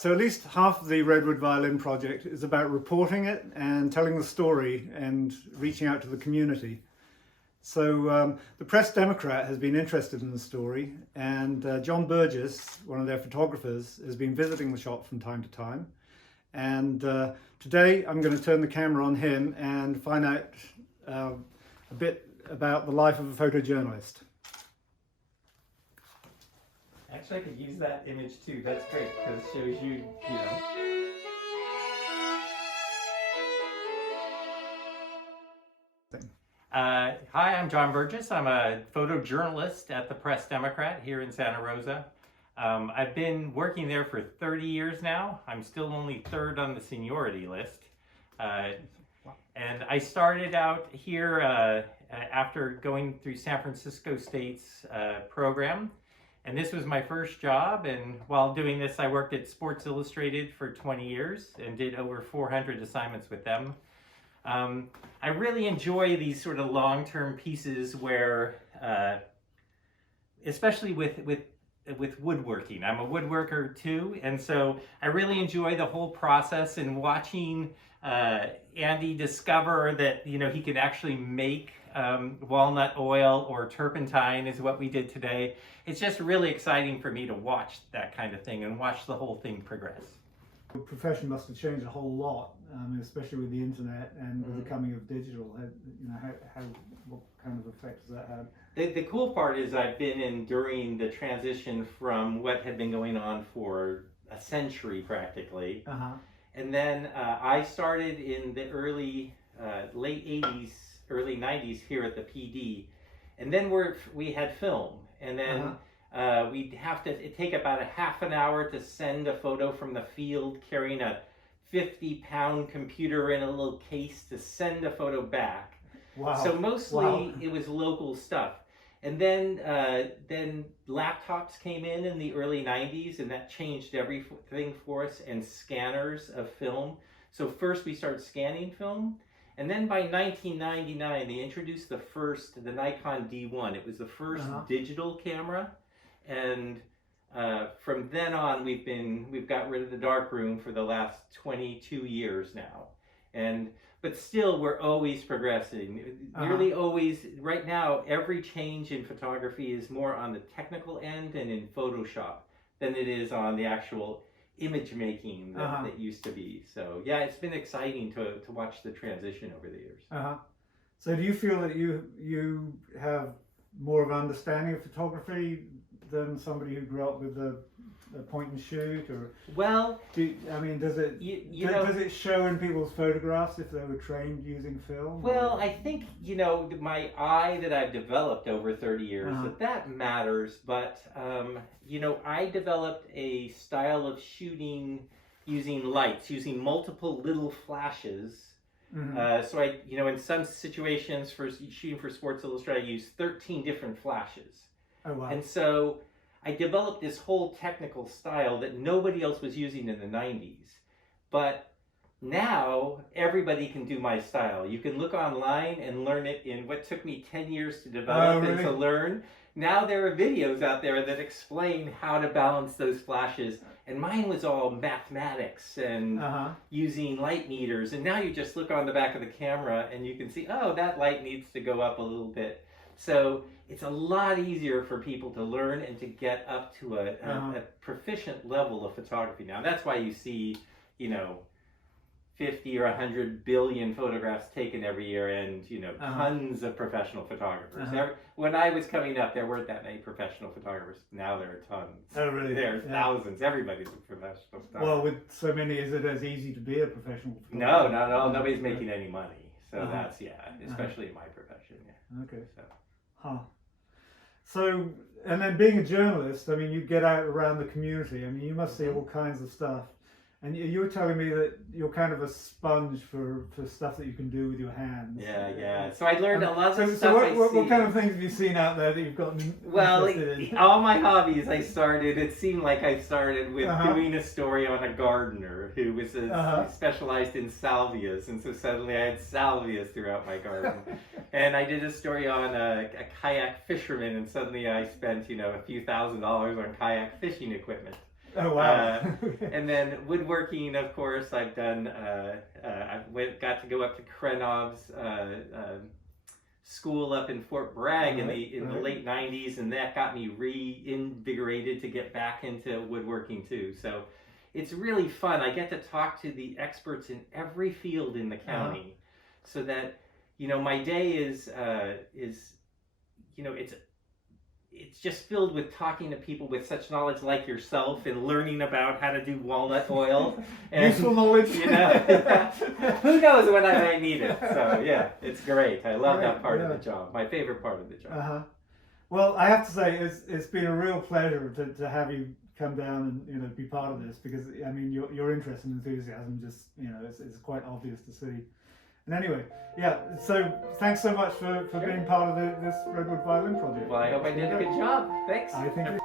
So at least half of the Redwood Violin Project is about reporting it and telling the story and reaching out to the community. So the Press Democrat has been interested in the story, and John Burgess, one of their photographers, has been visiting the shop from time to time. And today I'm going to turn the camera on him and find out a bit about the life of a photojournalist. Actually, I could use that image too. That's great because it shows you, Hi, I'm John Burgess. I'm a photojournalist at the Press Democrat here in Santa Rosa. I've been working there for 30 years now. I'm still only third on the seniority list. And I started out here after going through San Francisco State's program. And this was my first job, and while doing this I worked at Sports Illustrated for 20 years and did over 400 assignments with them. I really enjoy these sort of long-term pieces where, especially with woodworking. I'm a woodworker too, and so I really enjoy the whole process and watching Andy discover that he can actually make walnut oil or turpentine is what we did today. It's just really exciting for me to watch that kind of thing and watch the whole thing progress. The profession must have changed a whole lot, especially with the internet and the coming of digital. What kind of effect does that have? The cool part is I've been in during the transition from what had been going on for a century practically. And then I started in the late 80s, early 90s here at the PD. And then we had film. And then we'd have to take about a half an hour to send a photo from the field, carrying a 50-pound computer in a little case to send a photo back. Wow. So mostly it was local stuff. And then laptops came in the early 90s, and that changed everything for us, and scanners of film. So first we started scanning film, and then by 1999 they introduced the Nikon D1. It was the first digital camera, and from then on we've got rid of the darkroom for the last 22 years now. But still, we're always progressing. Nearly always, right now, every change in photography is more on the technical end and in Photoshop than it is on the actual image making that used to be. So yeah, it's been exciting to watch the transition over the years. So do you feel that you have more of an understanding of photography than somebody who grew up with a point and shoot, or does it show in people's photographs if they were trained using film? Well, I think my eye that I've developed over 30 years that matters, but I developed a style of shooting using lights, using multiple little flashes. So I, in some situations for shooting for Sports Illustrated, I use 13 different flashes. Oh, wow. And so I developed this whole technical style that nobody else was using in the 90s. But now everybody can do my style. You can look online and learn it in what took me 10 years to develop and to learn. Now there are videos out there that explain how to balance those flashes. And mine was all mathematics and using light meters. And now you just look on the back of the camera and you can see, oh, that light needs to go up a little bit. So it's a lot easier for people to learn and to get up to a proficient level of photography now. That's why you see, 50 or 100 billion photographs taken every year, and tons of professional photographers. When I was coming up, there weren't that many professional photographers. Now there are tons. Oh, really? There are thousands. Everybody's a professional photographer. Well, with so many, is it as easy to be a professional photographer? No. Nobody's making any money. So that's, especially in my profession. Yeah. Okay. So, and then being a journalist, you get out around the community. You must see all kinds of stuff. And you were telling me that you're kind of a sponge for stuff that you can do with your hands. Yeah. So I learned a lot of stuff. What kind of things have you seen out there that you've gotten interested in? All my hobbies, it seemed like I started with doing a story on a gardener who was specialized in salvias. And so suddenly I had salvias throughout my garden. And I did a story on a kayak fisherman, and suddenly I spent, a few $1,000s on kayak fishing equipment. Oh wow! And then woodworking, of course, I've done. Got to go up to Krenov's school up in Fort Bragg in the late '90s, and that got me reinvigorated to get back into woodworking too. So it's really fun. I get to talk to the experts in every field in the county, so that my day is it's just filled with talking to people with such knowledge like yourself and learning about how to do walnut oil. And, useful knowledge. Who knows when I might need it. So yeah, it's great. I love that part of yeah. the job. My favorite part of the job. Well, I have to say it's been a real pleasure to have you come down and be part of this, because I mean your interest and enthusiasm just it's quite obvious to see. And anyway, yeah, so thanks so much for being part of this Redwood Violin Project. Well, I hope I did a good job. Thanks. I think